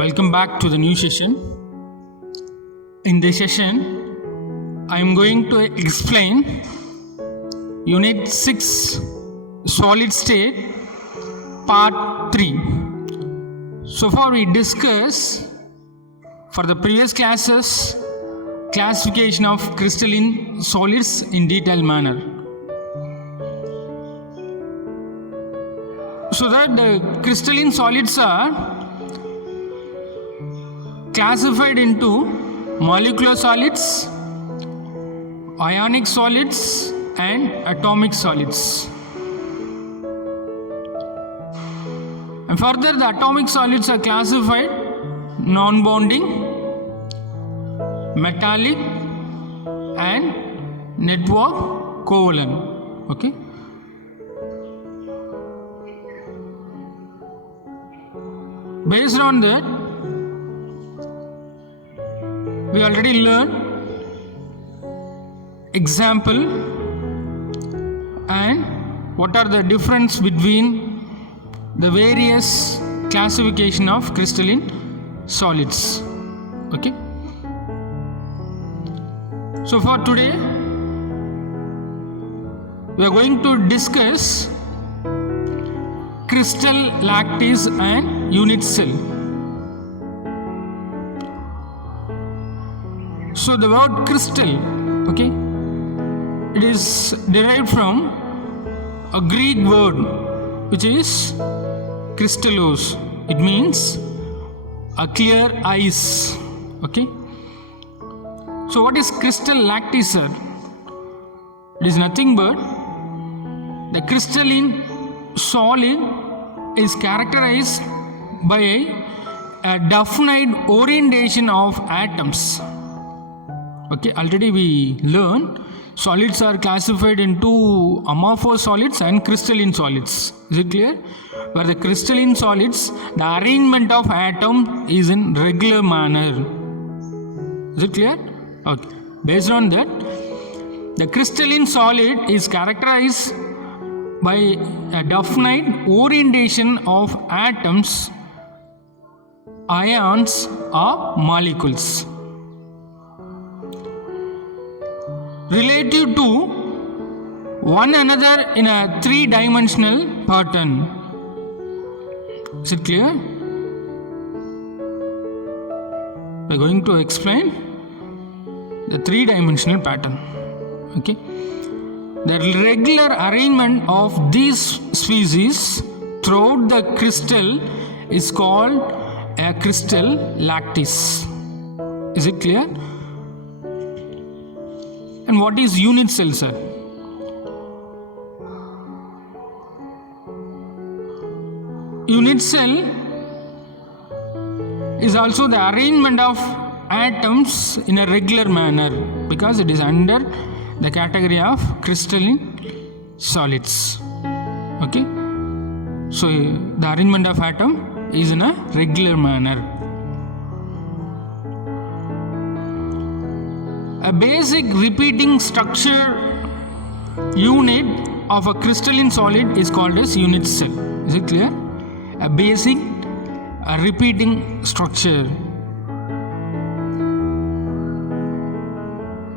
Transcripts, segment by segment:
Welcome back to the new session. In this session, I am going to explain Unit 6 Solid State Part 3. So far we discussed for the previous classes classification of crystalline solids in detailed manner. So that the crystalline solids are classified into molecular solids, ionic solids and atomic solids. And further, the atomic solids are classified non-bonding, metallic and network covalent. Okay. Based on that, we already learned example and what are the difference between the various classification of crystalline solids. Okay. So for today, we are going to discuss crystal lattice and unit cell. So the word crystal, okay, it is derived from a Greek word which is crystallos. It means a clear ice. Okay. So what is crystal lattice? It is nothing but the crystalline solid is characterized by a definite orientation of atoms. Okay, already we learned solids are classified into amorphous solids and crystalline solids. Is it clear? Where the crystalline solids, the arrangement of atom is in regular manner. Is it clear? Okay. Based on that, the crystalline solid is characterized by a definite orientation of atoms, ions or molecules relative to one another in a three-dimensional pattern. Is it clear? We are going to explain the three-dimensional pattern. Okay. The regular arrangement of these species throughout the crystal is called a crystal lattice. Is it clear? And what is unit cell, sir? Unit cell is also the arrangement of atoms in a regular manner because it is under the category of crystalline solids. Okay. So the arrangement of atom is in a regular manner. A basic repeating structure unit of a crystalline solid is called as unit cell. Is it clear? A basic repeating structure.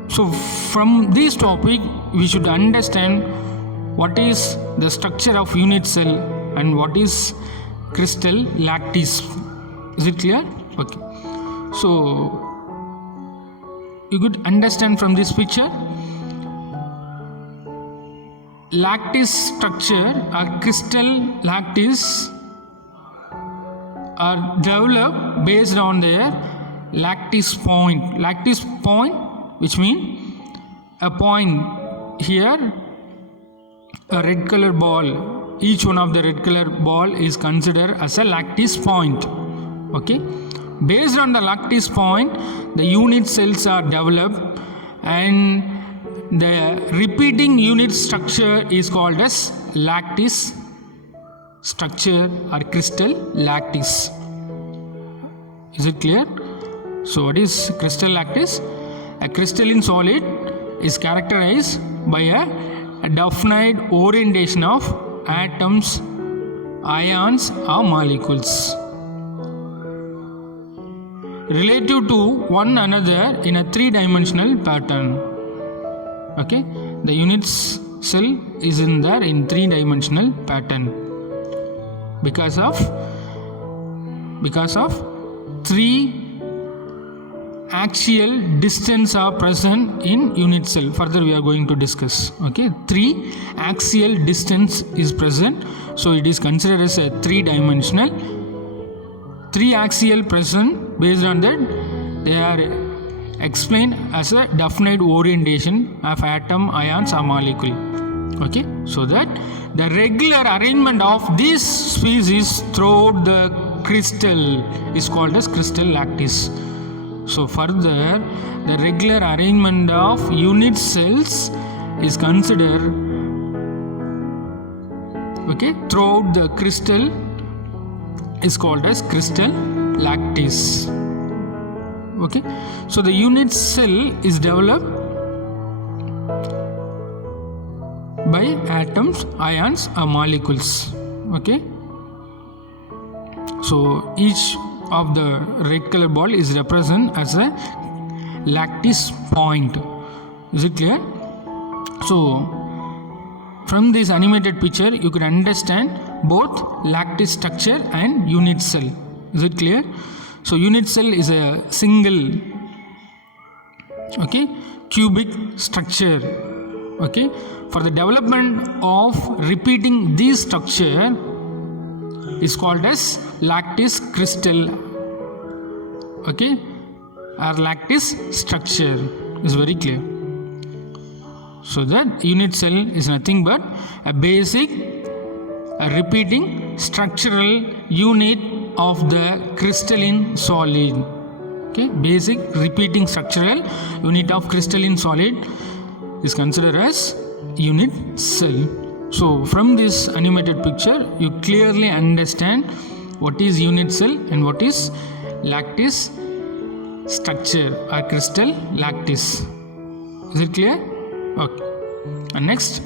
So from this topic, we should understand what is the structure of unit cell and what is crystal lattice. Is it clear? Okay. So you could understand from this picture, lattice structure or crystal lattice are developed based on their lattice point. Lattice point, which means a point here, a red color ball. Each one of the red color ball is considered as a lattice point. Okay. Based on the lattice point, the unit cells are developed and the repeating unit structure is called as lattice structure or crystal lattice. Is it clear? So what is crystal lattice? A crystalline solid is characterized by a definite orientation of atoms, ions or molecules. relative to one another in a three-dimensional pattern. Okay, the unit cell is in there in three-dimensional pattern because of three axial distance are present in unit cell. Further we are going to discuss. Okay, three axial distance is present, so it is considered as a three-dimensional. Three axial present, based on that they are explained as a definite orientation of atom, ions or molecule. Okay, so that the regular arrangement of this species throughout the crystal is called as crystal lattice. So further, the regular arrangement of unit cells is considered, okay, throughout the crystal is called as crystal lattice. Okay, so the unit cell is developed by atoms, ions or molecules. Okay, so each of the red color ball is represented as a lattice point. Is it clear? So from this animated picture you can understand both lattice structure and unit cell. Is it clear? So unit cell is a single, okay, cubic structure. Okay, for the development of repeating this structure is called as lattice crystal, okay, or lattice structure. Is very clear. So that unit cell is nothing but a basic, a repeating structural unit of the crystalline solid. Okay, basic repeating structural unit of crystalline solid is considered as unit cell. So from this animated picture you clearly understand what is unit cell and what is lattice structure or crystal lattice. Is it clear? Okay. And next,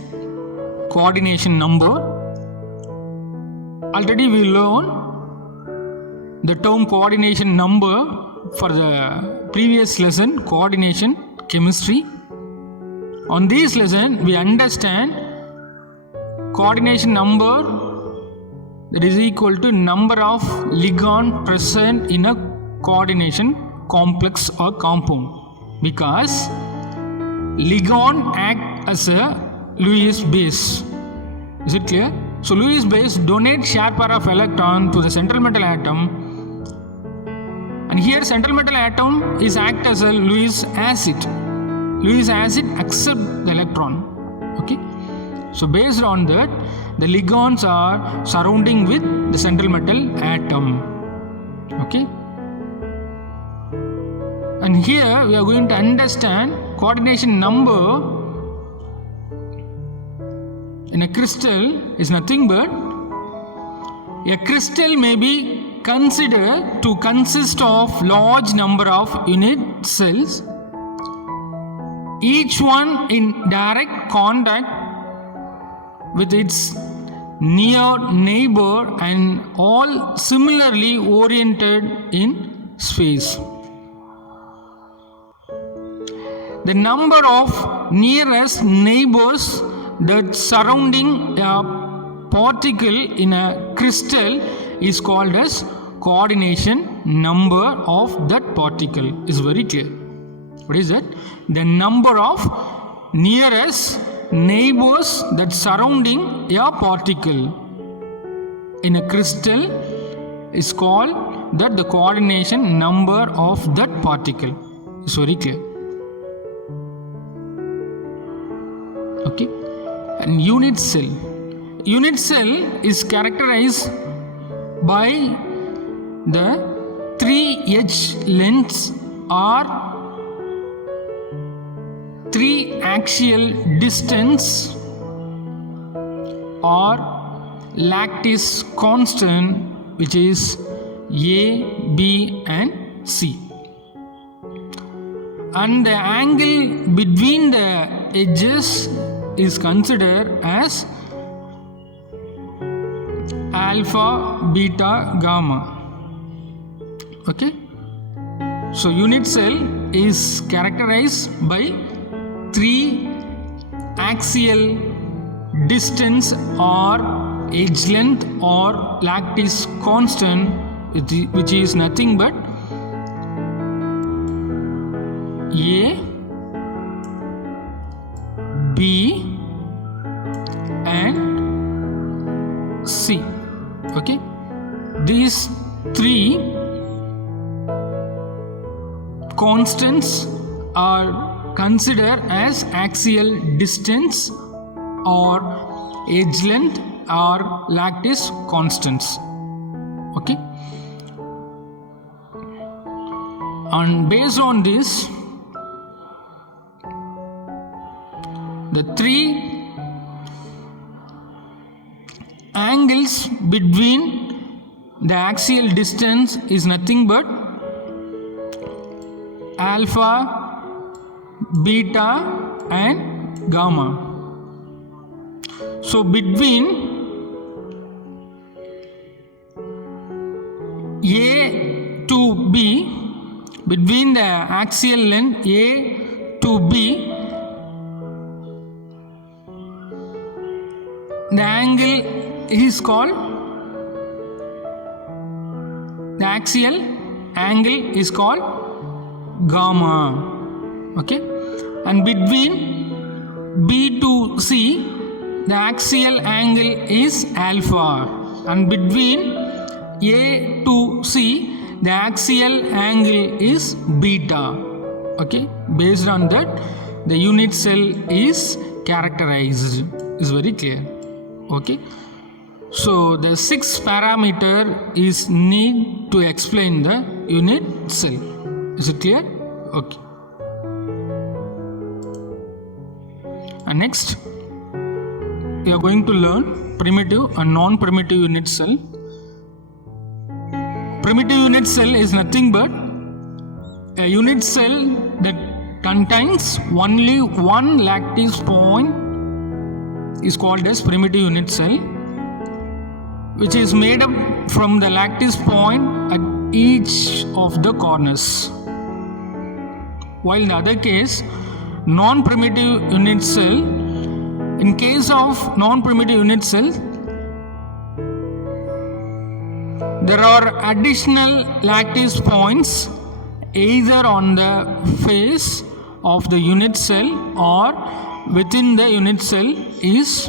coordination number. Already we learned the term coordination number for the previous lesson, coordination chemistry. On this lesson we understand coordination number, that is equal to number of ligand present in a coordination complex or compound, because ligand act as a Lewis base. Is it clear? So Lewis base donate share pair of electron to the central metal atom, and here central metal atom is act as a Lewis acid. Lewis acid accept the electron. Okay, so based on that the ligands are surrounding with the central metal atom. Okay, and here we are going to understand coordination number in a crystal is nothing but a crystal may be considered to consist of large number of unit cells, each one in direct contact with its near neighbor and all similarly oriented in space. The number of nearest neighbors that surrounding a particle in a crystal is called as coordination number of that particle. Is very clear. What is that? The number of nearest neighbors that surrounding a particle in a crystal is called that the coordination number of that particle. Is very clear. Okay, and unit cell. Unit cell is characterized by the 3H lengths or 3 axial distance or lattice constant, which is A, B and C, and the angle between the edges is considered as alpha, beta, gamma. Okay, So unit cell is characterized by 3 axial distance or edge length or lattice constant, which is nothing but A, B and C. Okay, these 3 constants are considered as axial distance or edge length or lattice constants. Okay, and based on this, the 3 angles between the axial distance is nothing but alpha, beta and gamma. So between A to B, between the axial length A to B, the angle is called, the axial angle is called gamma. Okay, and between B to C, the axial angle is alpha, and between A to C, the axial angle is beta. Okay, based on that, the unit cell is characterized. Is very clear. Okay, so the 6 parameter is need to explain the unit cell. Is it clear? Okay. And next, we are going to learn primitive and non-primitive unit cell. Primitive unit cell is nothing but a unit cell that contains only one lattice point is called as primitive unit cell, which is made up from the lattice point at each of the corners. While in the other case, non-primitive unit cell, in case of non-primitive unit cell, there are additional lattice points either on the face of the unit cell or within the unit cell is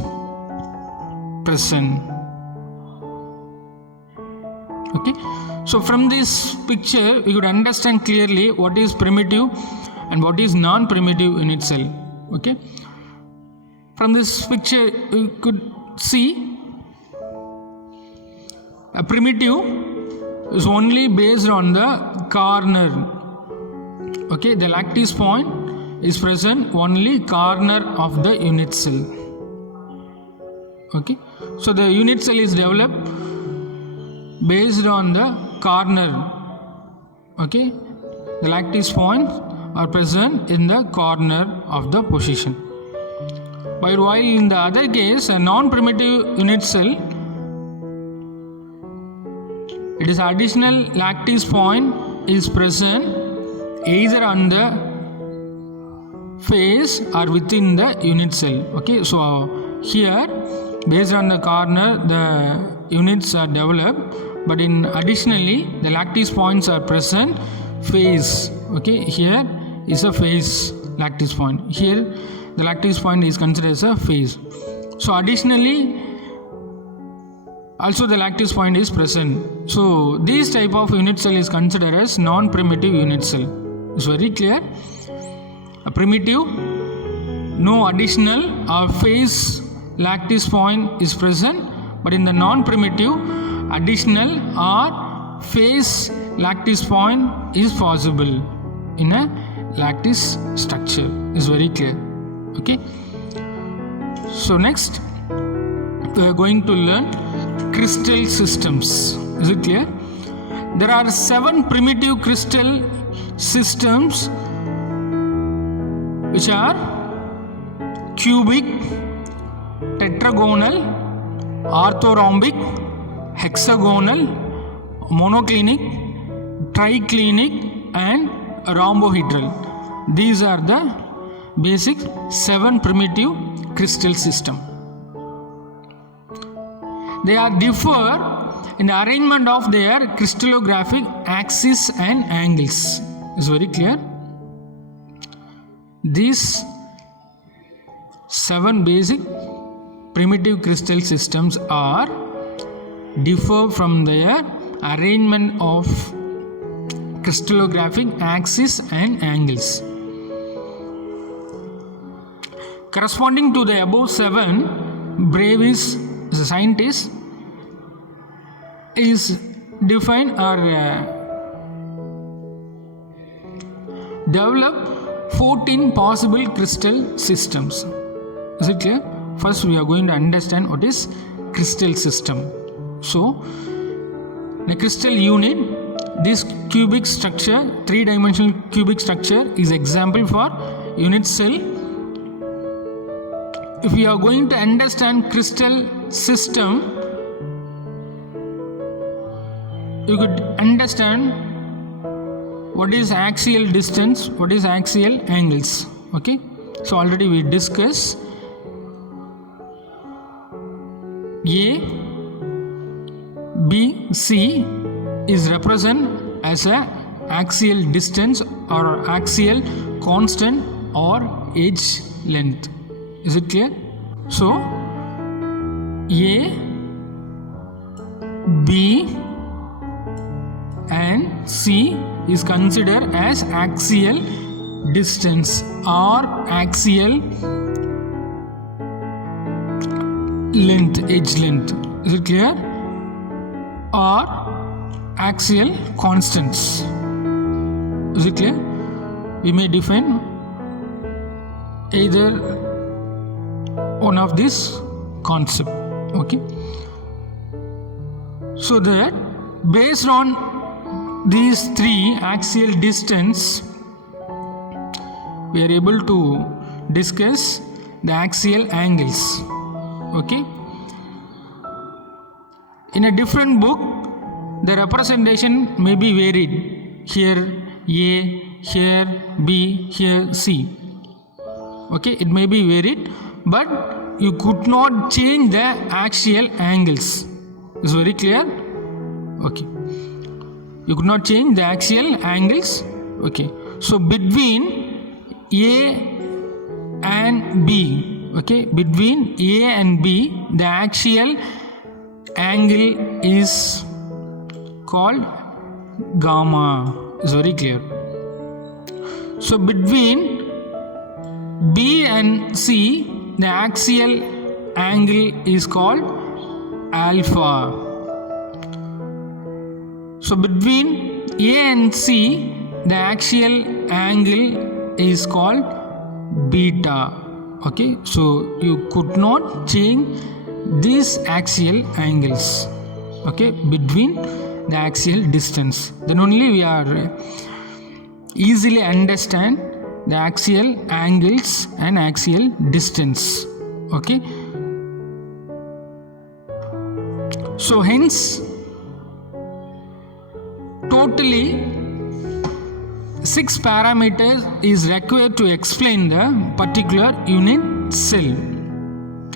present. Okay, so from this picture we could understand clearly what is primitive and what is non-primitive unit cell. Okay, from this picture you could see a primitive is only based on the corner. Okay, the lattice point is present only corner of the unit cell. Okay, so the unit cell is developed based on the corner. Okay, the lattice points are present in the corner of the position. But while in the other case, a non-primitive unit cell, it is additional lattice point is present either on the face or within the unit cell. Okay, so here based on the corner the units are developed, but in additionally the lattice points are present face. Okay, here is a face lattice point, here the lattice point is considered as a face. So additionally also the lattice point is present. So this type of unit cell is considered as non-primitive unit cell. It's very clear. A primitive, no additional or face lattice point is present, but in the non-primitive, additional or face lattice point is possible in a lattice structure. Is very clear. Okay, so next we are going to learn crystal systems. Is it clear? There are 7 primitive crystal systems which are cubic, tetragonal, orthorhombic, hexagonal, monoclinic, triclinic and rhombohedral. These are the basic 7 primitive crystal system. They are differ in the arrangement of their crystallographic axes and angles. Is very clear. These 7 basic primitive crystal systems are differ from their arrangement of crystallographic axes and angles. Corresponding to the above 7, Bravis, the scientist, is defined or develop 14 possible crystal systems. Is it clear? First we are going to understand what is crystal system. So the crystal unit, this cubic structure, 3-dimensional cubic structure is example for unit cell. If we are going to understand crystal system, you could understand what is axial distance, what is axial angles. Okay, so already we discussed A, B, C is represented as a axial distance or axial constant or edge length. Is it clear? So A, B and C is considered as axial distance or axial length, edge length. Is it clear? Or axial constants. Is it clear? We may define either one of this concept. Okay, so that based on these 3 axial distance, we are able to discuss the axial angles. Okay, in a different book the representation may be varied. Here A, here B, here C. Okay, it may be varied, but you could not change the axial angles. Is very clear? Okay, you could not change the axial angles. Okay, so between A and B, okay, between A and B, the axial angle is called gamma. Is very clear. So between B and C, the axial angle is called alpha. So between A and C, the axial angle is called beta. Okay, so you could not change these axial angles, okay, between the axial distance. Then only we are easily understand the axial angles and axial distance. Okay, so hence totally 6 parameters is required to explain the particular unit cell.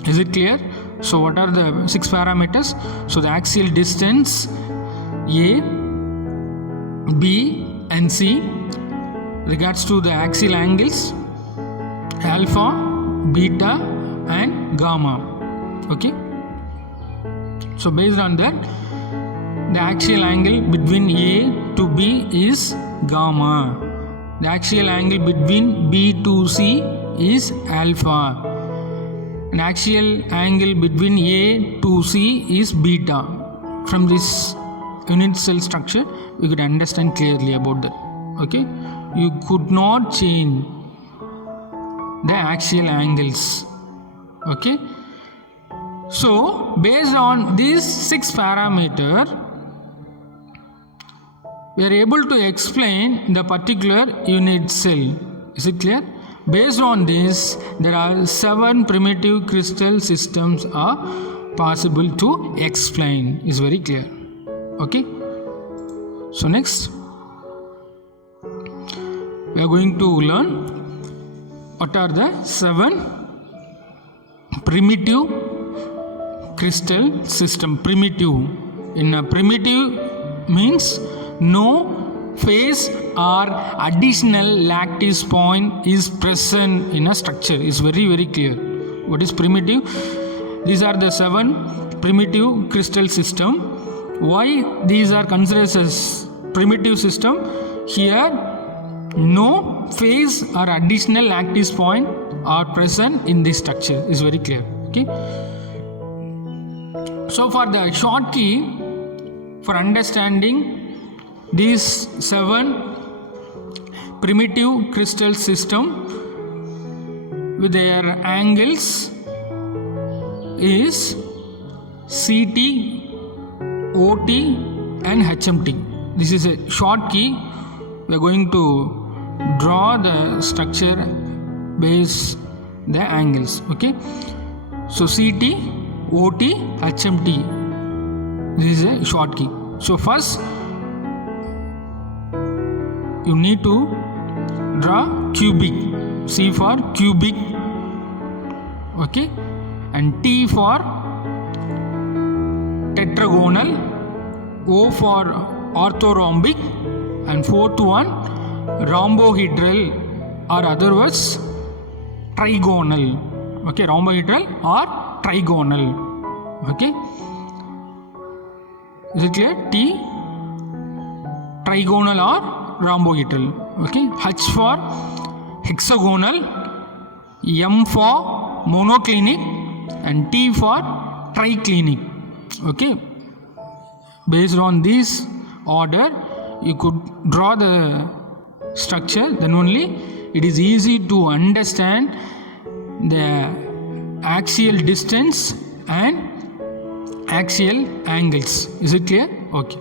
Is it clear? So what are the 6 parameters? So the axial distance A, B and C, regards to the axial angles alpha, beta and gamma. Okay, so based on that, the axial angle between A to B is gamma. The axial angle between B to C is alpha. An axial angle between A to C is beta. From this unit cell structure, we could understand clearly about that. Okay, you could not change the axial angles. Okay, so based on these 6 parameters, we are able to explain the particular unit cell. Is it clear? Based on this, there are 7 primitive crystal systems are possible to explain. Is very clear. Okay, so next, we are going to learn what are the 7 primitive crystal system. Primitive, in a primitive means no phase or additional lattice point is present in a structure. Is very clear. What is primitive? These are the 7 primitive crystal system. Why these are considered as primitive system? Here no phase or additional lattice point are present in this structure. Is very clear. Okay. So for the short key for understanding these 7 primitive crystal system with their angles is CT, OT and HMT. This is a short key. We are going to draw the structure based the angles. Okay. So CT, OT, HMT. This is a short key. So first you need to draw cubic. C for cubic, okay, and T for tetragonal, O for orthorhombic, and fourth one rhombohedral, or other words trigonal. Okay, rhombohedral or trigonal. Okay, is it clear? T trigonal or rhombohedral. Okay, H for hexagonal, M for monoclinic and T for triclinic. Okay, based on this order you could draw the structure, then only it is easy to understand the axial distance and axial angles. Is it clear? Okay.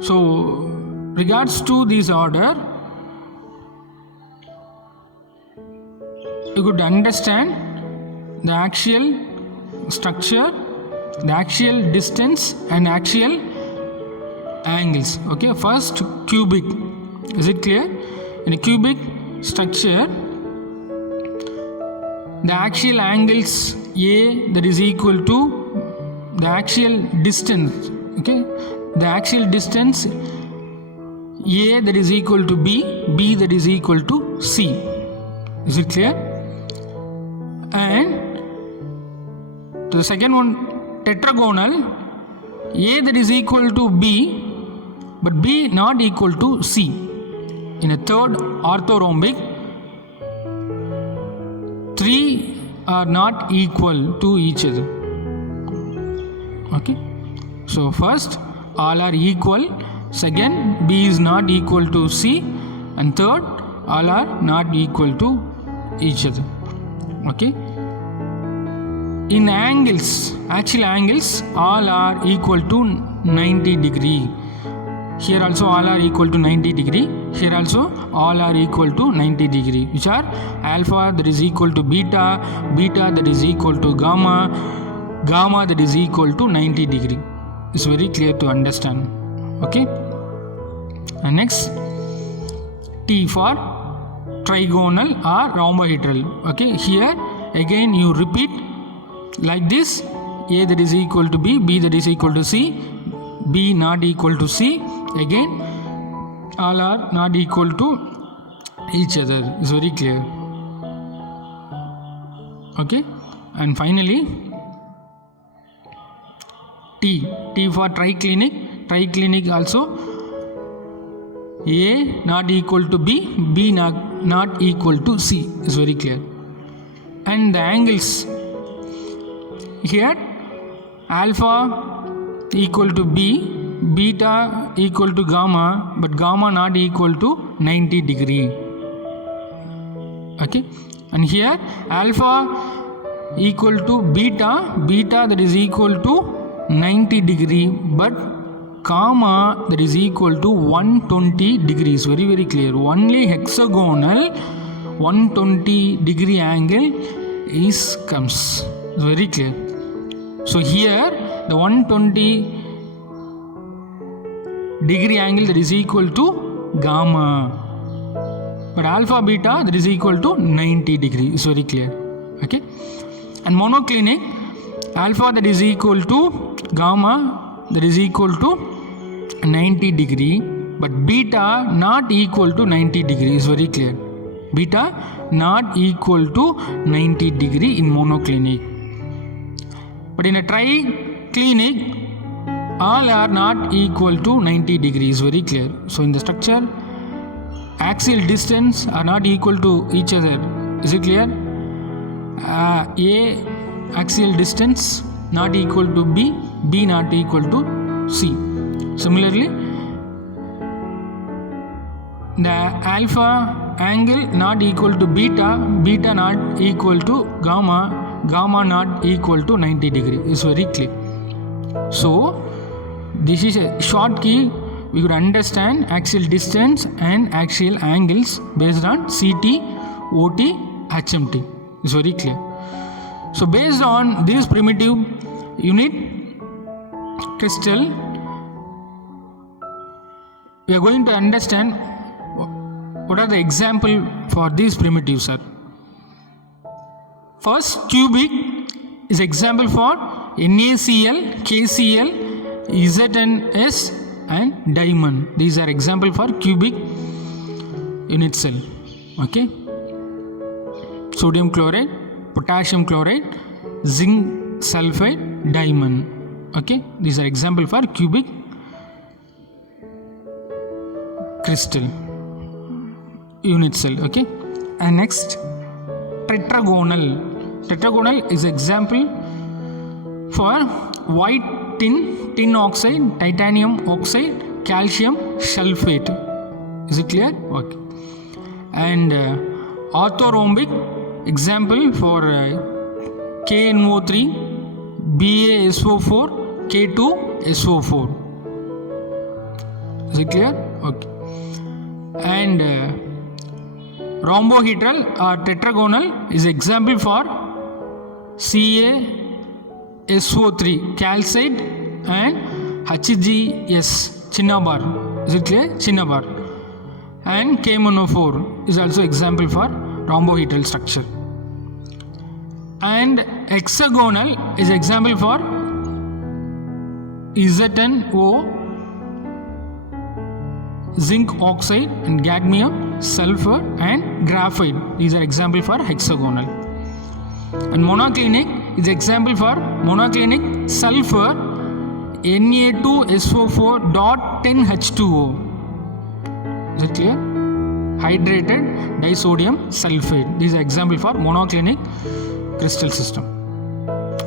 So regards to this order, you could understand the axial structure, the axial distance and axial angles. Okay, first cubic. Is it clear? In a cubic structure, the axial angles A, that is equal to the axial distance. Okay, the axial distance A, that is equal to B, B, that is equal to C. Is it clear? And to the second one, tetragonal, A, that is equal to B, but B not equal to C. In a third orthorhombic, 3 are not equal to each other. Okay, so first all are equal, second B is not equal to C, and third all are not equal to each other. Okay, in angles, axial angles, all are equal to 90 degree. Here also all are equal to 90 degree. Here also all are equal to 90 degree, which are alpha that is equal to beta, beta that is equal to gamma, gamma that is equal to 90 degree. It's very clear to understand. Okay, and next T for trigonal or rhombohedral. Okay, here again you repeat like this: A that is equal to B, B that is equal to C, B not equal to C. Again all are not equal to each other. It's very clear. Okay, and finally T for triclinic. Triclinic also A not equal to B, B not equal to C. Is very clear. And the angles here, alpha equal to B, beta equal to gamma, but gamma not equal to 90 degree. Okay, and here alpha equal to beta, beta that is equal to 90 degree, but gamma that is equal to 120 degrees. Very clear. Only hexagonal 120 degree angle is comes. Very clear. So here the 120 degree angle that is equal to gamma. but alpha beta that is equal to 90 degree is very clear. Okay, and monoclinic alpha that is equal to gamma that is equal to 90 degree, but beta not equal to 90 degree is very clear. Beta not equal to 90 degree in monoclinic, but in a triclinic all are not equal to 90 degrees, very clear. So in the structure axial distance are not equal to each other, is it clear? A axial distance not equal to B, B not equal to C. Similarly, the alpha angle not equal to beta, beta not equal to gamma, gamma not equal to 90 degree is very clear. So this is a short key. We could understand axial distance and axial angles based on CT, OT, HMT. It's very clear. So based on this primitive unit crystal, we are going to understand what are the example for these primitives are. First, cubic is example for NaCl, KCl, ZnS and diamond. These are example for cubic unit cell. Okay, sodium chloride, potassium chloride, zinc sulfide, diamond. Okay, these are example for cubic crystal unit cell. Okay, and next tetragonal. Tetragonal is example for white tin oxide, titanium oxide, calcium sulfate. Is it clear? Okay. And orthorhombic example for KNO3, BaSO4, K2SO4. Is it clear? Okay. And rhombohedral or tetragonal is example for CaSO3, calcite, and HGS, cinnabar. Is it clear? Cinnabar. And KMnO4 is also example for rhombohedral structure. And hexagonal is example for ZnO, zinc oxide and cadmium, sulfur and graphite. These are example for hexagonal. And monoclinic is example for monoclinic sulfur Na2SO4 dot 10H2O. Is it clear? Hydrated disodium sulfate. These are example for monoclinic crystal system.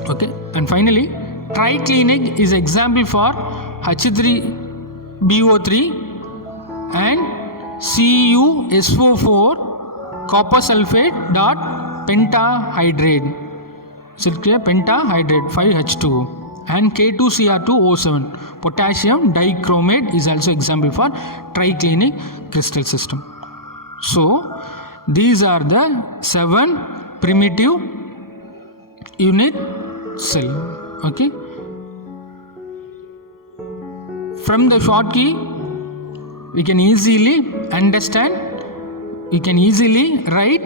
Okay, and finally triclinic is example for H3BO3 and CuSO4 copper sulfate dot pentahydrate. Is it clear? Pentahydrate 5H2O and K2Cr2O7 potassium dichromate is also example for triclinic crystal system. So these are the 7 primitive unit cell. Okay, from the short key we can easily understand, we can easily write,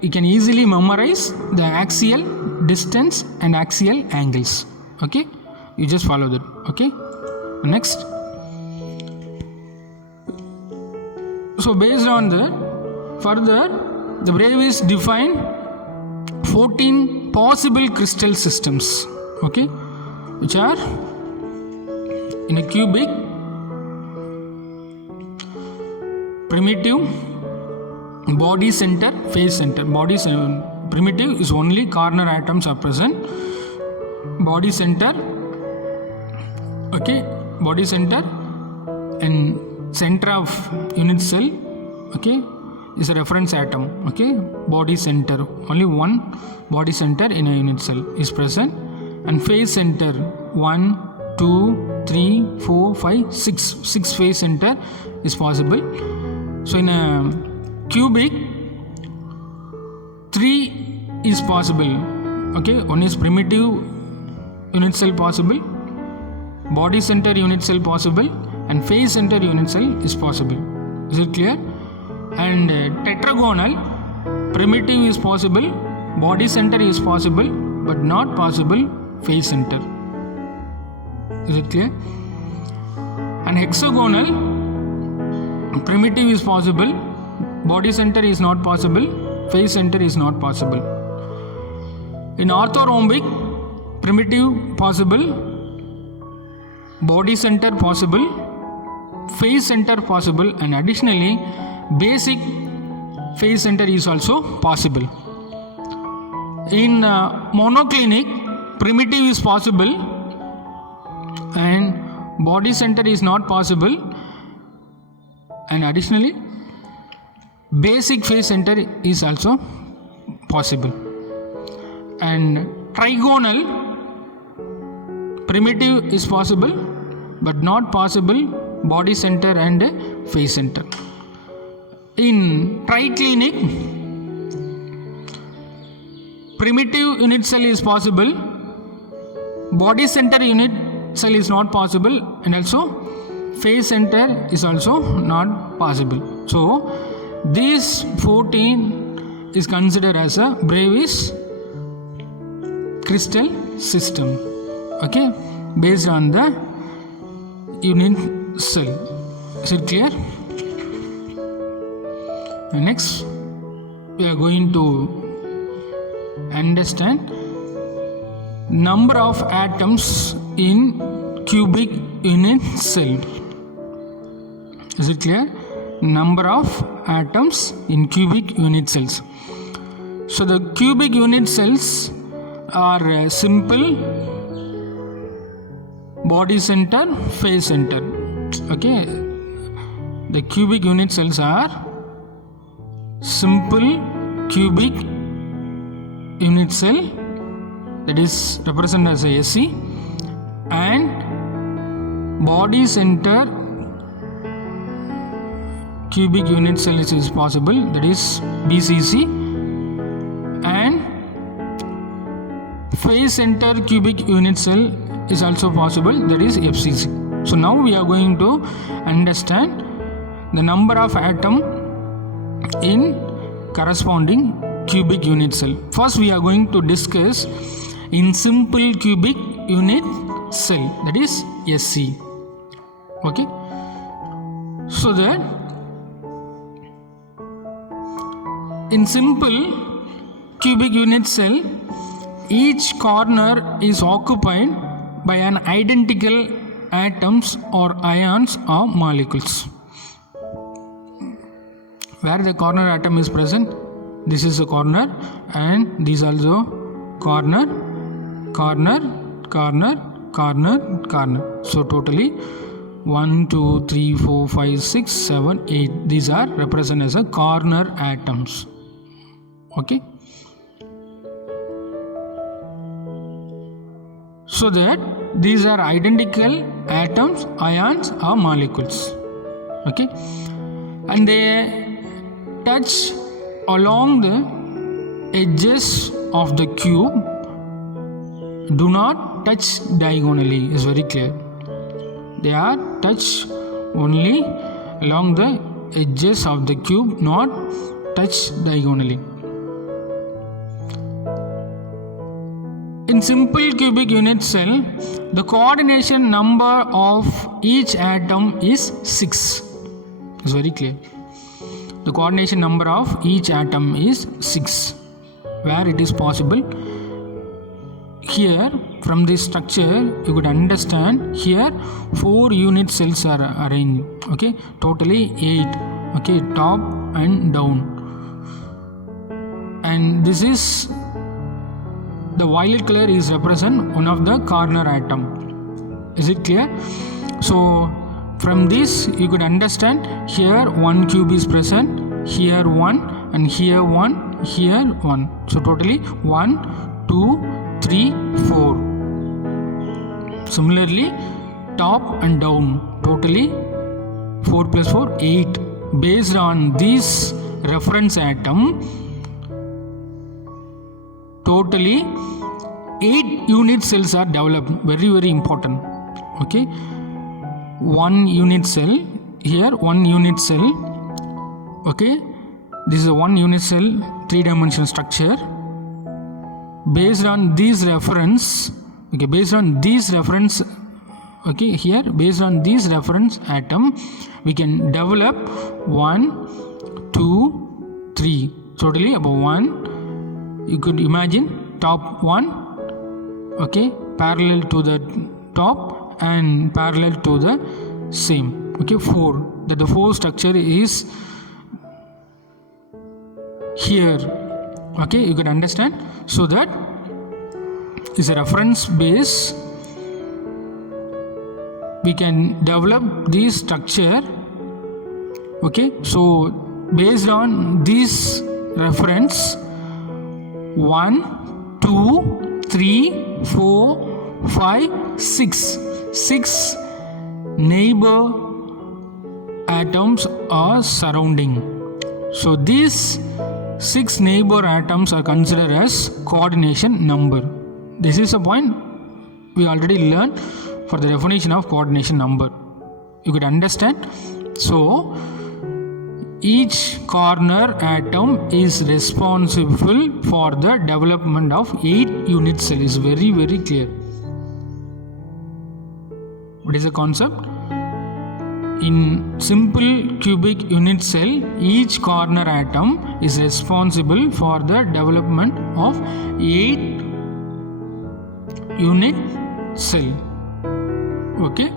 you can easily memorize the axial distance and axial angles. Okay, you just follow that. Okay, next. So based on the further, the Bravais defined 14 possible crystal systems. Okay, which are in a cubic, primitive, body center, face center. Body primitive is only corner atoms are present. Body center, okay, body center and center of unit cell, okay, is a reference atom. Okay, body center, only one body center in a unit cell is present, and face center 1, 2, 3, 4, 5, 6 face center is possible. So in a cubic 3 is possible. Okay, one is primitive unit cell possible, body center unit cell possible, and face center unit cell is possible. Is it clear? and tetragonal, primitive is possible, body center is possible, but not possible face center. Is it clear? And hexagonal, primitive is possible, body center is not possible, face center is not possible. In orthorhombic, primitive possible, body center possible, face center possible, and additionally basic face center is also possible. In monoclinic, primitive is possible and body center is not possible, and additionally basic face center is also possible. And trigonal, primitive is possible but not possible, body center and face center. In triclinic, primitive unit cell is possible, body center unit cell is not possible, and also face center is also not possible. So this 14 is considered as a Bravais crystal system, okay, based on the unit cell. Is it clear? Next, we are going to understand number of atoms in cubic unit cell. Is it clear? Number of atoms in cubic unit cells. So the cubic unit cells are simple, body center, face center. Okay, the cubic unit cells are simple cubic unit cell, that is represented as a SC, and body center cubic unit cell is possible, that is BCC, and face center cubic unit cell is also possible, that is FCC. So now we are going to understand the number of atom in corresponding cubic unit cell. First we are going to discuss in simple cubic unit cell, that is SC. Okay, so that in simple cubic unit cell, each corner is occupied by an identical atoms or ions or molecules. Where the corner atom is present, this is a corner, and this also corner, corner, corner, corner, corner. So totally 1, 2, 3, 4, 5, 6, 7, 8. These are represented as a corner atoms. Okay. So that these are identical atoms, ions or molecules. Okay. And they touch along the edges of the cube, do not touch diagonally. Is very clear. They are touch only along the edges of the cube, not touch diagonally. In simple cubic unit cell, the coordination number of each atom is 6. It's very clear. The coordination number of each atom is 6. Where it is possible, here from this structure you could understand here 4 unit cells are arranged. Okay, totally 8. Okay, top and down. And this is the violet color is represent one of the corner atom. Is it clear? So from this you could understand here 1 cube is present, here 1, and here 1, here 1. So totally 1, 2, 3, 4. Similarly top and down, totally 4 plus 4, 8. Based on this reference atom, totally 8 unit cells are developed. Very, very important. Okay, 1 unit cell, here 1 unit cell. Okay, this is a one unit cell 3-dimensional structure. Based on these reference, okay, based on these reference, okay, here based on these reference atom, we can develop 1, 2, 3, totally about 1. You could imagine top 1, okay, parallel to the top and parallel to the same, okay, 4, that the 4 structure is here, okay, you can understand. So that is a reference base, we can develop this structure, okay. So based on this reference 1, 2, 3, 4, 5, 6 neighbor atoms are surrounding. So these 6 neighbor atoms are considered as coordination number. This is a point we already learned for the definition of coordination number. You could understand. So each corner atom is responsible for the development of 8 unit cell. Is very clear. What is the concept? In simple cubic unit cell, each corner atom is responsible for the development of 8 unit cell, okay.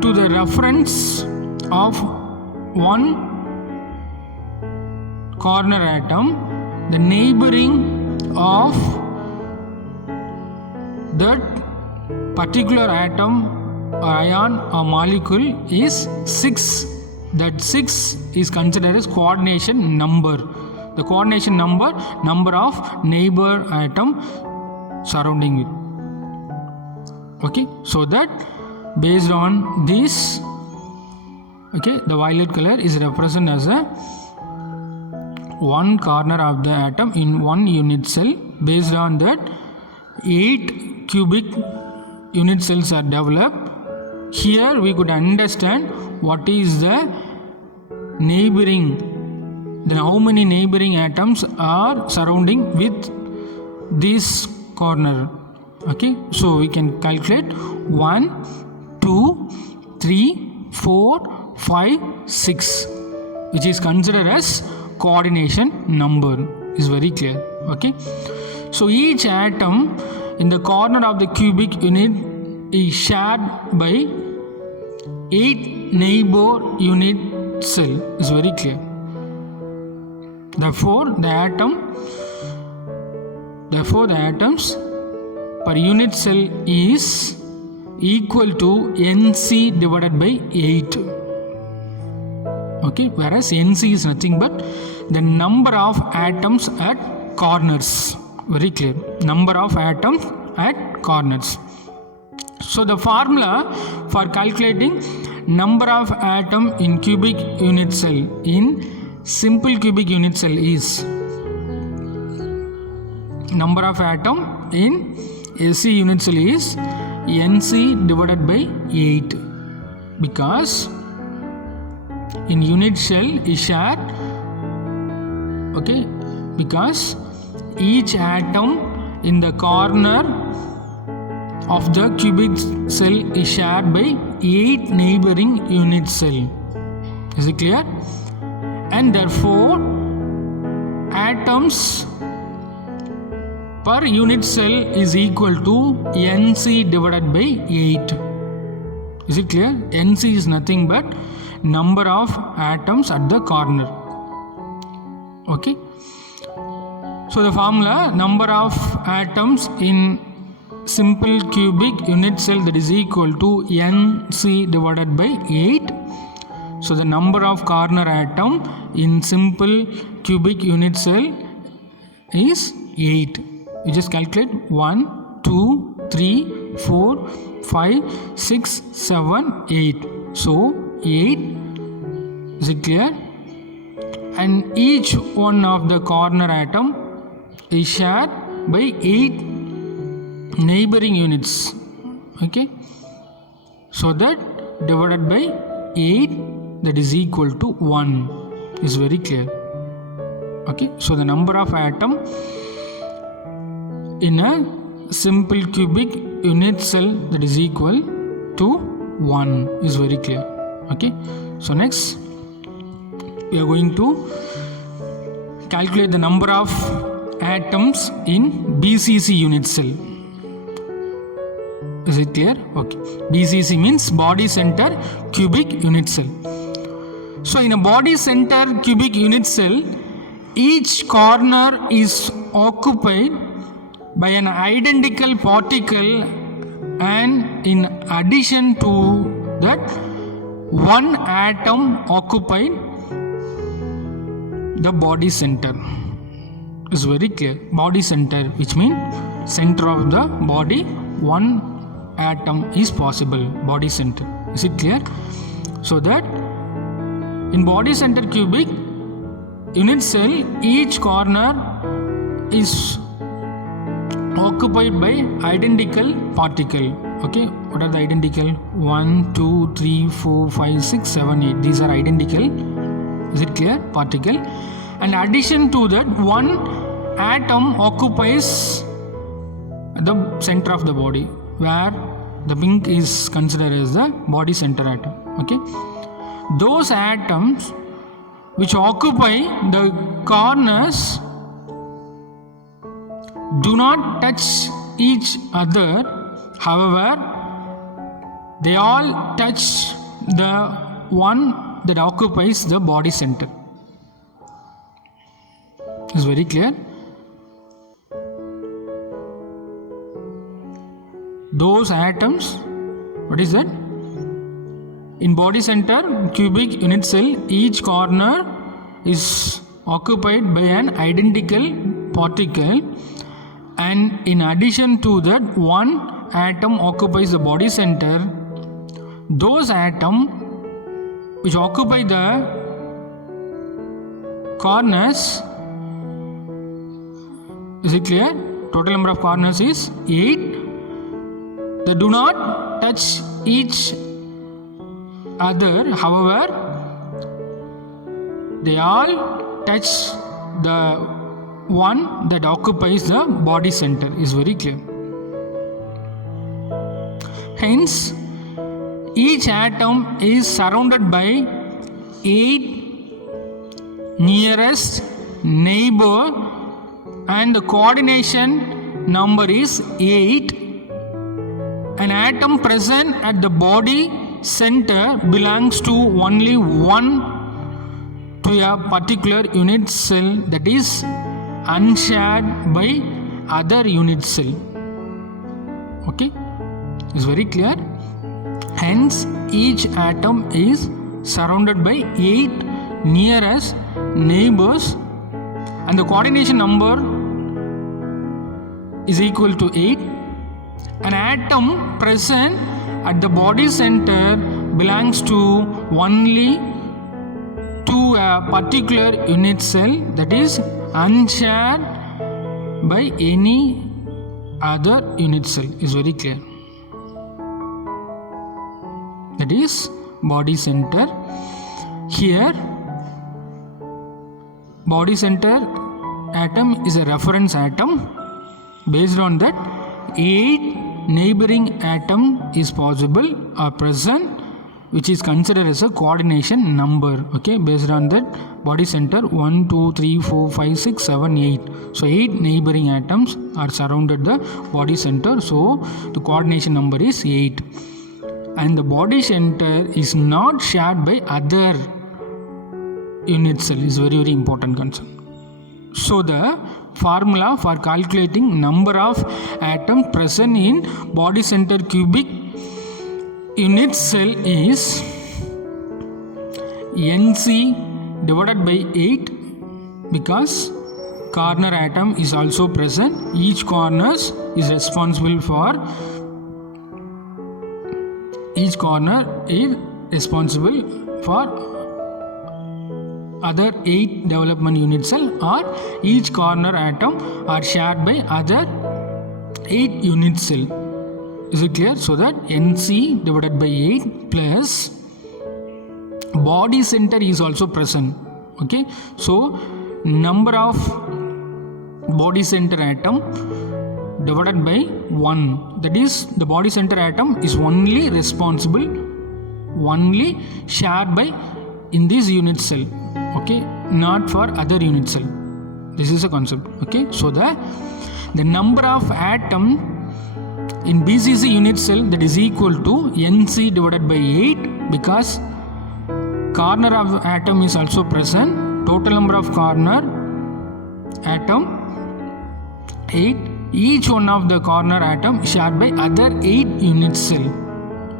To the reference of one corner atom, the neighboring of that particular atom, ion or molecule is 6. That 6 is considered as coordination number. The coordination number of neighbor atom surrounding it, okay. So that based on this, okay, the violet color is represented as a one corner of the atom in one unit cell. Based on that 8 cubic unit cells are developed. Here we could understand what is the neighboring, then how many neighboring atoms are surrounding with this corner, okay. So we can calculate 1, 2, 3, 4, 5, 6, which is considered as coordination number. Is very clear, okay. So each atom in the corner of the cubic unit is shared by 8 neighbor unit cell. Is very clear. Therefore the atoms per unit cell is equal to Nc divided by 8, okay. Whereas Nc is nothing but the number of atoms at corners. Very clear. Number of atoms at corners. So the formula for calculating number of atom in cubic unit cell in simple cubic unit cell is number of atom in SC unit cell is Nc divided by 8, because in unit cell is shared, okay, because each atom in the corner of the cubic cell is shared by 8 neighboring unit cell. Is it clear? And therefore atoms per unit cell is equal to Nc divided by 8. Is it clear? Nc is nothing but number of atoms at the corner, okay. So the formula, number of atoms in simple cubic unit cell, that is equal to Nc divided by 8. So the number of corner atom in simple cubic unit cell is 8. You just calculate 1, 2, 3, 4, 5, 6, 7, 8. So 8. Is it clear? And each one of the corner atom is shared by 8 neighboring units, okay. So that divided by 8, that is equal to 1. Is very clear. Okay, so the number of atom in a simple cubic unit cell, that is equal to 1, is very clear. Okay, so next we are going to calculate the number of atoms in BCC unit cell. Is it clear? Okay. BCC means body center cubic unit cell. So in a body center cubic unit cell, each corner is occupied by an identical particle, and in addition to that, one atom occupied the body center. Is very clear. Body center, which means center of the body, one atom is possible. Body center. Is it clear? So that in body center cubic unit cell, each corner is occupied by identical particle. Okay, what are the identical? 1, 2, 3, 4, 5, 6, 7, 8. These are identical. Is it clear? Particle. And addition to that, one atom occupies the center of the body, where the pink is considered as the body center atom. Okay, those atoms which occupy the corners do not touch each other. However, they all touch the one that occupies the body center. Is very clear? Those atoms, what is that? In body center cubic unit cell, each corner is occupied by an identical particle, and in addition to that, one atom occupies the body center. Those atoms which occupy the corners, is it clear? Total number of corners is 8. They do not touch each other. However, they all touch the one that occupies the body center. Is very clear. Hence, each atom is surrounded by 8 nearest neighbor, and the coordination number is 8. An atom present at the body center belongs to only one to a particular unit cell, that is unshared by other unit cell. Okay, is very clear. Hence, each atom is surrounded by 8 nearest neighbors, and the coordination number is equal to 8. An atom present at the body center belongs to only to a particular unit cell, that is unshared by any other unit cell. Is very clear. That is body center. Here, body center atom is a reference atom. Based on that, 8 neighboring atom is possible or present, which is considered as a coordination number. Okay, based on that, body center 1, 2, 3, 4, 5, 6, 7, 8. So 8 neighboring atoms are surrounded the body center. So the coordination number is 8. And the body center is not shared by other unit cell. Is very, very important concern. So the formula for calculating number of atoms present in body center cubic unit cell is NC divided by 8, because corner atom is also present. Each corner is responsible for other 8 development unit cell, or each corner atom are shared by other 8 unit cell. Is it clear? So that NC divided by 8 plus body center is also present. Okay, so number of body center atom divided by 1. That is, the body center atom is only responsible, only shared by in this unit cell, okay, not for other unit cell. This is a concept, okay. So the number of atom in BCC unit cell, that is equal to NC divided by 8, because corner of atom is also present. Total number of corner atom 8. Each one of the corner atom shared by other 8 unit cell.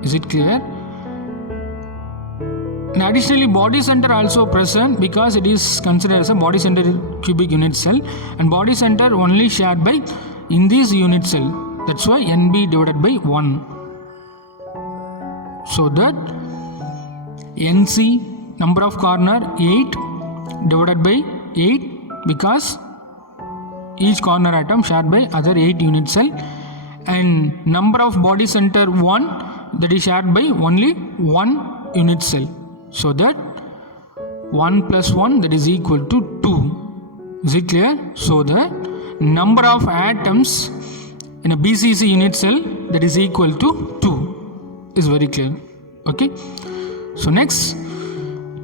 Is it clear? And additionally, body center also present, because it is considered as a body center cubic unit cell, and body center only shared by in this unit cell. That's why NB divided by 1. So that NC, number of corner 8 divided by 8, because each corner atom shared by other 8 unit cell, and number of body center 1, that is shared by only 1 unit cell. So that 1 plus 1, that is equal to 2. Is it clear? So the number of atoms in a BCC unit cell, that is equal to 2. Is very clear. Okay. So next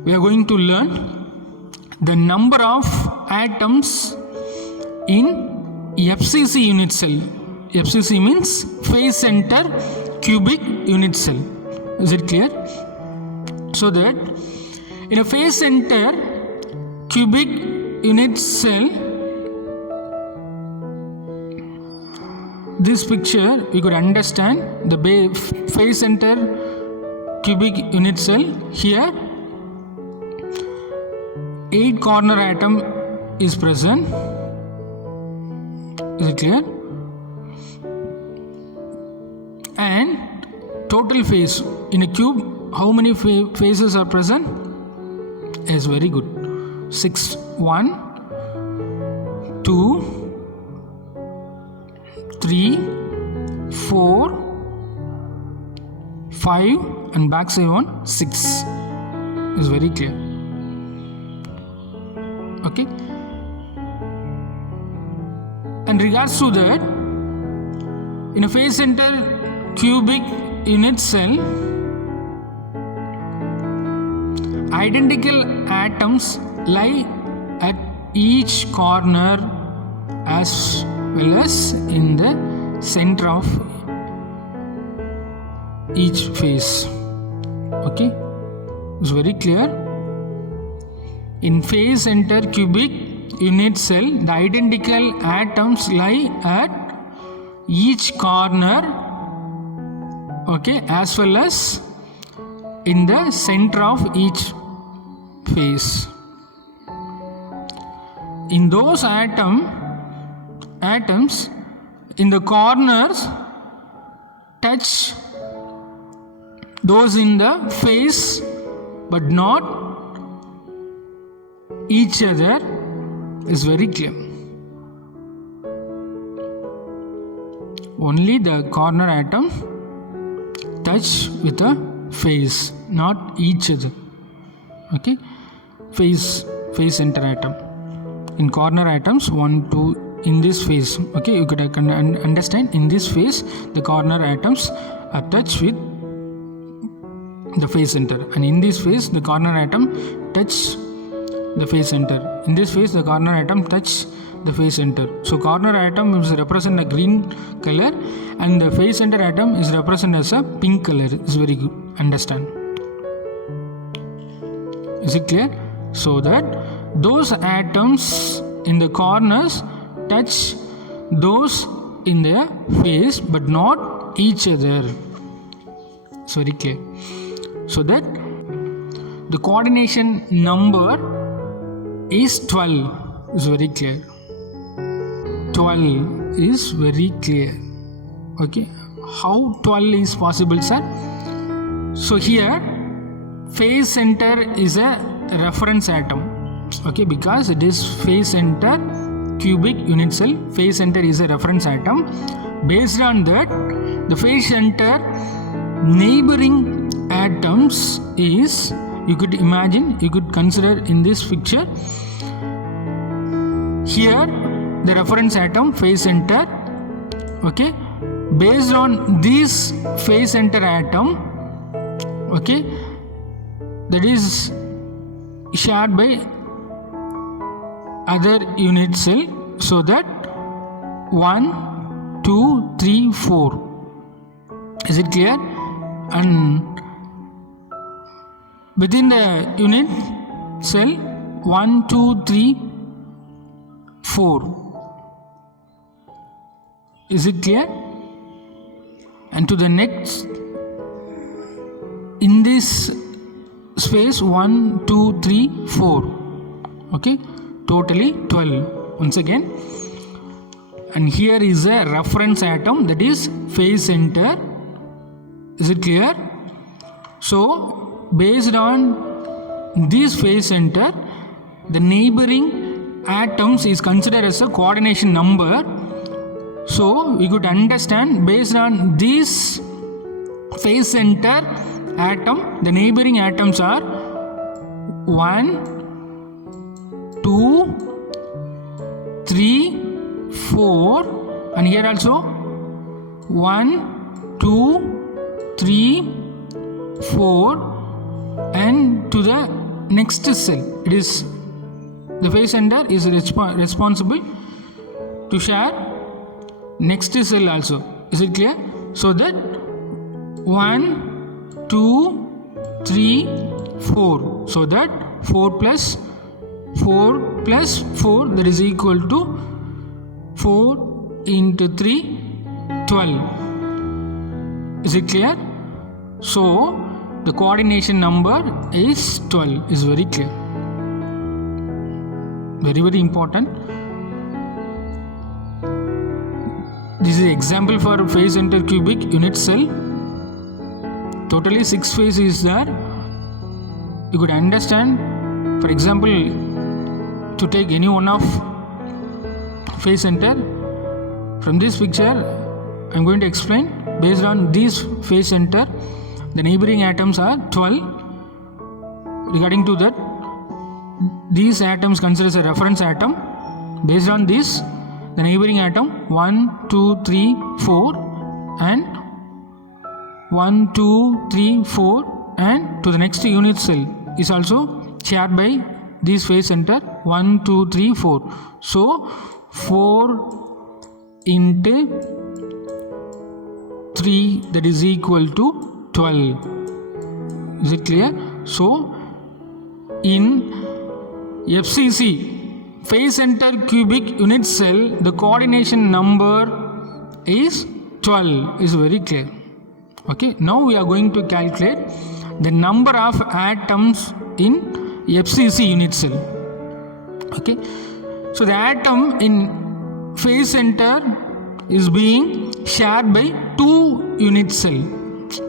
we are going to learn the number of atoms in FCC unit cell. FCC means phase center cubic unit cell. Is it clear? So that in a phase center cubic unit cell, this picture we could understand the phase center cubic unit cell. Here 8 corner atom is present. Is it clear? And total phase in a cube, how many phases are present? Yes, very good. 6, 1, 2, 3, 4, 5, and back side 1, 6. Is very clear. Okay. And regards to that, in a phase center cubic unit cell, identical atoms lie at each corner as well as in the center of each phase. Okay, it's very clear. In phase center cubic unit cell, the identical atoms lie at each corner, okay, as well as in the center of each phase. In those atoms in the corners touch those in the phase but not each other is very clear. Only the corner atom touch with a phase, not each other. Okay, phase center atom. In corner atoms 1, 2 in this phase. Okay, you could understand in this phase the corner atoms are touched with the phase center, and in this phase the corner atom touch the phase center. In this phase the corner atom touch the phase center. So corner atom is represent a green color and the phase center atom is represent as a pink color. It's very good. Understand? Is it clear? So that those atoms in the corners touch those in the phase but not each other. It's very clear. So that the coordination number is 12. Is very clear. 12 is very clear. Okay, how 12 is possible, sir? So here phase center is a reference atom. Okay, because it is phase center cubic unit cell, phase center is a reference atom. Based on that, the phase center neighboring atoms is, you could imagine, you could consider in this picture here the reference atom phase center. Okay, based on this phase center atom, okay, that is shared by other unit cell, so that 1, 2, 3, 4. Is it clear? And within the unit cell 1, 2, 3, 4. Is it clear? And to the next, in this space 1, 2, 3, 4. Okay, totally 12. Once again, and here is a reference atom, that is phase center. Is it clear? So based on this phase center, the neighboring atoms is considered as a coordination number. So we could understand, based on this phase center atom, the neighboring atoms are 1, 2, 3, 4, and here also 1, 2, 3, 4, and to the next cell, it is the phase center is responsible to share next cell also. Is it clear? So that 1, 2, 3, 4. So that 4 plus 4 plus 4, that is equal to 4 into 3, 12. Is it clear? So the coordination number is 12. Is very clear. Very, very important. This is an example for phase center cubic unit cell. Totally 6 phase is there. You could understand, for example, to take any one of phase center. From this picture, I am going to explain. Based on this phase center, the neighboring atoms are 12. Regarding to that, these atoms considered as a reference atom. Based on this, the neighboring atom 1, 2, 3, 4, and 1, 2, 3, 4, and to the next unit cell is also shared by this phase center 1, 2, 3, 4. So 4 into 3, that is equal to 12. Is it clear? So in FCC, phase center cubic unit cell, the coordination number is 12. Is very clear. Okay, now we are going to calculate the number of atoms in FCC unit cell. Okay, so the atom in phase center is being shared by 2 unit cell.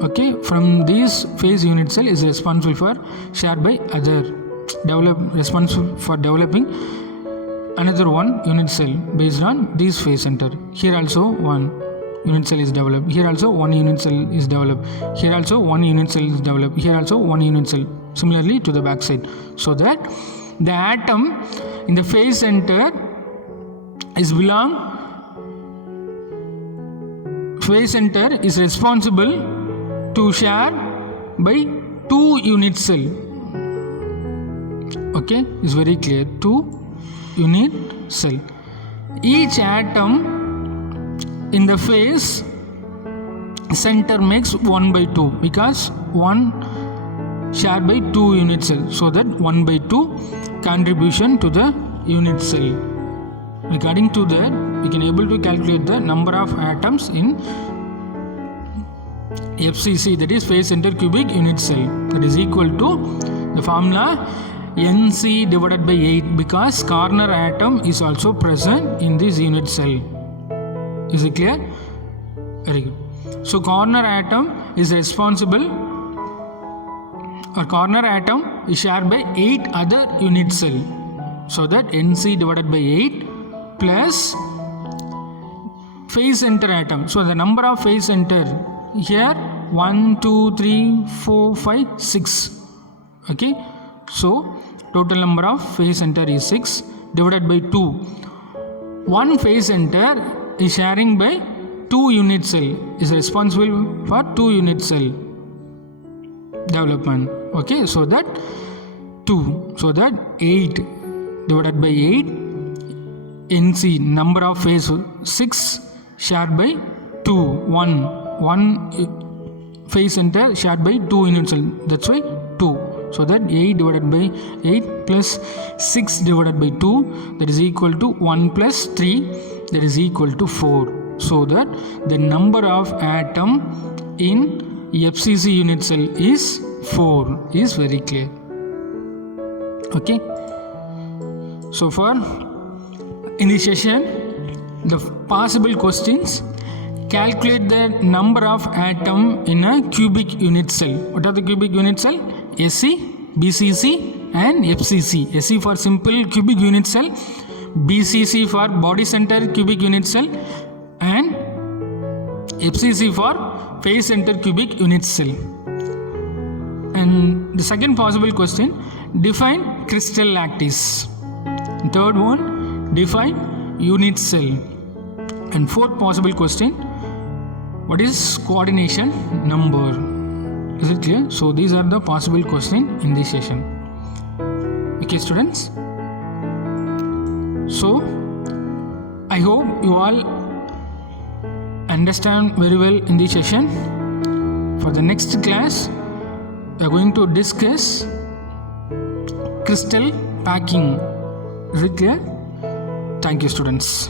Okay, from this phase unit cell is responsible for shared by other responsible for developing another one unit cell based on this phase center. Here also one unit cell is developed. Here also one unit cell is developed. Here also one unit cell is developed. Here also one unit cell. Similarly to the back side. So that the atom in the phase center is phase center is responsible to share by 2 unit cell. Okay, is very clear. 2 unit cell. Each atom in the phase center makes 1 by 2 because 1 shared by 2 unit cell. So that 1 by 2 contribution to the unit cell. Regarding to that, we can able to calculate the number of atoms in FCC, that is phase center cubic unit cell. That is equal to the formula NC divided by 8 because corner atom is also present in this unit cell. Is it clear? Very good. So corner atom is responsible, or corner atom is shared by 8 other unit cell. So that NC divided by 8 plus phase center atom. So the number of phase center here 1, 2, 3, 4, 5, 6. Okay. So total number of phase center is 6. divided by 2. One phase center is sharing by 2 unit cell, is responsible for 2 unit cell development. Okay, so that 2, so that 8 divided by 8, NC number of phase 6 shared by 2, 1 phase center shared by 2 unit cell, that's why 2. So that 8 divided by 8 plus 6 divided by 2, that is equal to 1 plus 3, that is equal to 4. So that the number of atom in FCC unit cell is 4, is very clear. Okay. So far in this session, the possible questions: calculate the number of atom in a cubic unit cell. What are the cubic unit cell? SC, BCC and FCC. SC for simple cubic unit cell, BCC for body center cubic unit cell, and FCC for phase center cubic unit cell. And the second possible question: define crystal lattice. Third one: define unit cell. And fourth possible question: what is coordination number? Is it clear? So these are the possible questions in this session. Okay, students. So I hope you all understand very well in this session. For the next class, we are going to discuss crystal packing. Is it clear? Thank you, students.